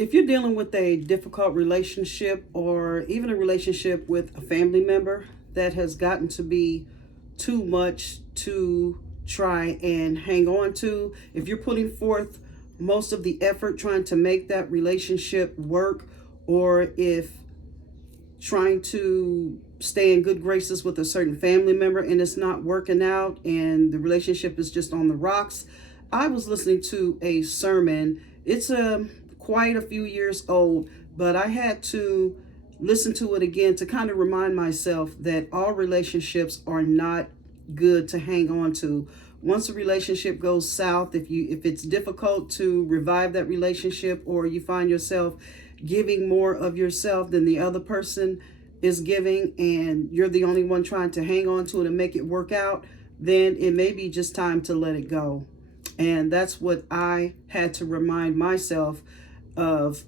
If you're dealing with a difficult relationship or even a relationship with a family member that has gotten to be too much to try and hang on to, if you're putting forth most of the effort trying to make that relationship work, or if trying to stay in good graces with a certain family member and it's not working out and the relationship is just on the rocks. I was listening to a sermon. It's quite a few years old, but I had to listen to it again to kind of remind myself that all relationships are not good to hang on to. Once a relationship goes south, if it's difficult to revive that relationship, or you find yourself giving more of yourself than the other person is giving, and you're the only one trying to hang on to it and make it work out, then it may be just time to let it go. And that's what I had to remind myself of,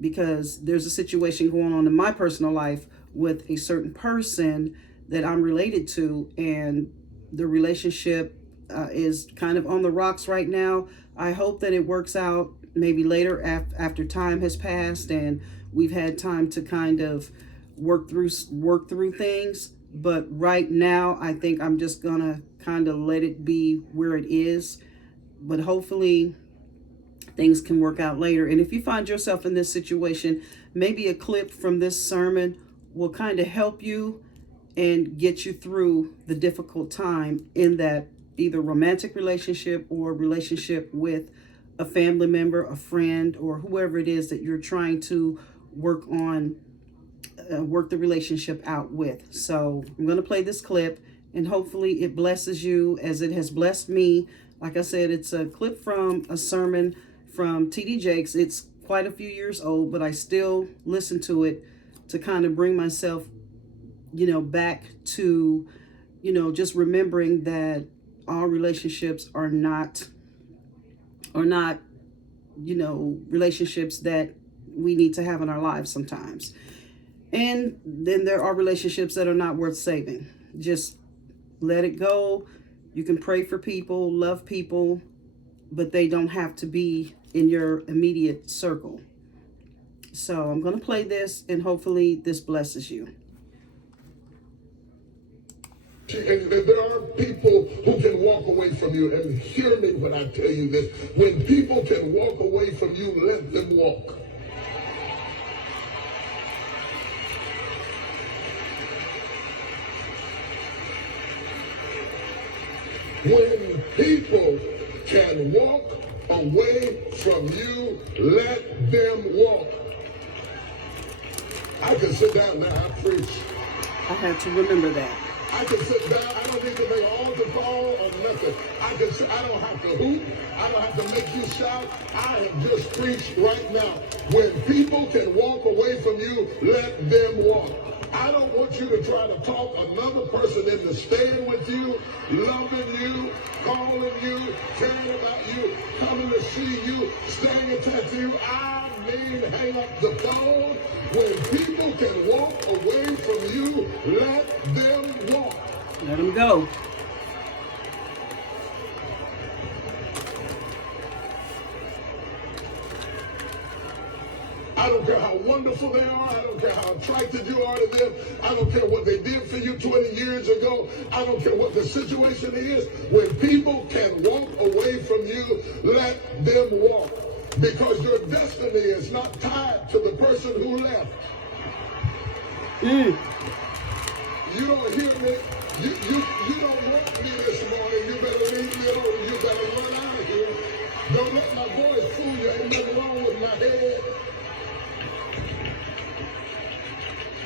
because there's a situation going on in my personal life with a certain person that I'm related to, and the relationship is kind of on the rocks right now. I hope that it works out maybe later after time has passed and we've had time to kind of work through things. But right now, I think I'm just gonna kind of let it be where it is. But hopefully things can work out later. And if you find yourself in this situation, maybe a clip from this sermon will kind of help you and get you through the difficult time in that either romantic relationship or relationship with a family member, a friend, or whoever it is that you're trying to work the relationship out with. So I'm going to play this clip and hopefully it blesses you as it has blessed me. Like I said, it's a clip from a sermon from T.D. Jakes. It's quite a few years old, but I still listen to it to kind of bring myself, back to, just remembering that all relationships are not, relationships that we need to have in our lives sometimes. And then there are relationships that are not worth saving. Just let it go. You can pray for people, love people, but they don't have to be in your immediate circle. So I'm going to play this and hopefully this blesses you. And there are people who can walk away from you. And hear me when I tell you this. When people can walk away from you, let them walk. When people can walk away from you, let them walk. I can sit down now. I preach. I had to remember that. I can sit down. I don't need to make an altar call or nothing. I don't have to hoot. I don't have to make you shout. I have just preached right now. When people can walk away from you, let them walk. I don't want you to try to talk another person into staying with you, loving you, calling you, caring about you, coming to see you, staying attached to you. I mean, hang up the phone. When people can walk away from you, let them walk. Let them go. I don't care how wonderful they are. I don't care how attracted you are to them. I don't care what they did for you 20 years ago. I don't care what the situation is. When people can walk away from you, let them walk. Because your destiny is not tied to the person who left. You don't hear me. You don't want me this morning. You better leave me alone. You better run out of here. Don't let my voice fool you. Ain't nothing wrong with my head.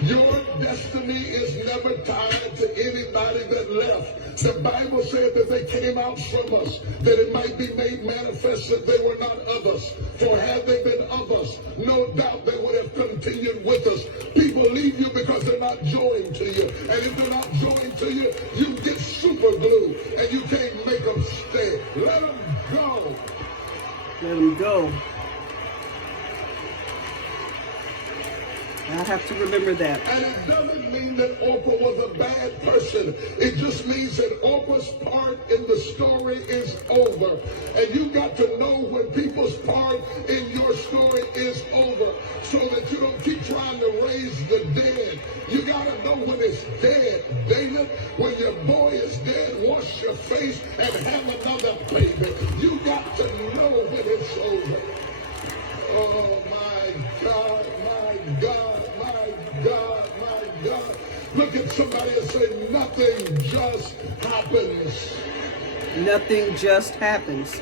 Your destiny is never tied to anybody that left. The Bible said that they came out from us, that it might be made manifest that they were not of us. For had they been of us, no doubt they would have continued with us. People leave you because they're not joined to you. And if they're not joined to you, you get super glue and you can't make them stay. Let them go. Let them go. I have to remember that. And it doesn't mean that Oprah was a bad person. It just means that Oprah's part in the story is over. And you got to know when people's part in your story is is dead, David, when your boy is dead, wash your face and have another baby. You got to know when it's over. Oh, my God, my God, my God, my God. Look at somebody and say, nothing just happens. Nothing just happens.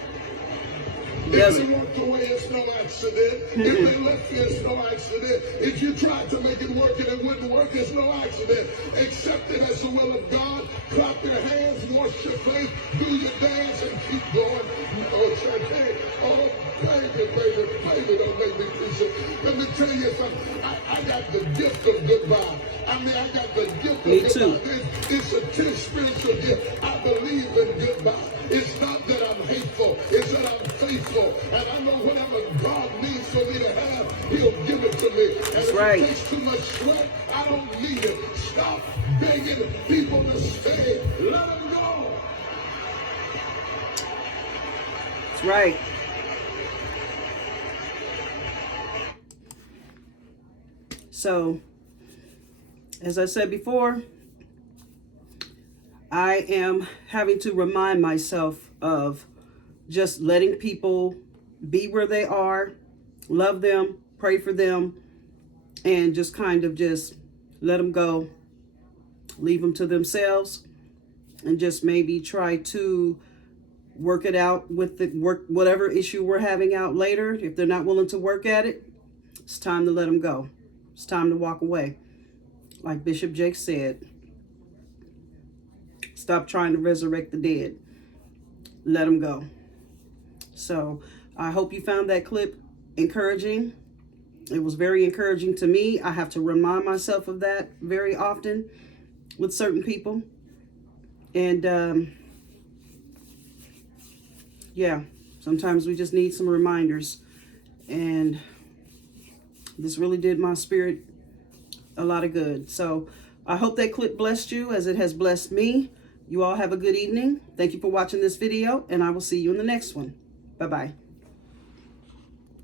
If they walked away, it's no accident. If they left you, it's no accident. If you tried to make it work and it wouldn't work, it's no accident. Accept it as the will of God. Clap your hands, wash your face, do your dance, and keep going. Oh, church, hey, oh, baby, don't make me preach it. Let me tell you something. I got the gift of goodbye. I mean, I got the gift of Me goodbye. too. It's a 10 spiritual gift. I believe in goodbye. It's not that I'm hateful. It's that I'm faithful. And I know whatever God needs for me to have, he'll give it to me. And That's if right. it takes too much sweat, I don't need it. Stop begging people to stay. Let them go. That's right. So, as I said before, I am having to remind myself of just letting people be where they are, love them, pray for them, and just kind of just let them go, leave them to themselves, and just maybe try to work it out with whatever issue we're having out later. If they're not willing to work at it, it's time to let them go. It's time to walk away. Like Bishop Jake said, stop trying to resurrect the dead. Let them go. So I hope you found that clip encouraging. It was very encouraging to me. I have to remind myself of that very often with certain people. And yeah, sometimes we just need some reminders. And this really did my spirit a lot of good. So I hope that clip blessed you as it has blessed me. You all have a good evening. Thank you for watching this video, and I will see you in the next one. Bye-bye.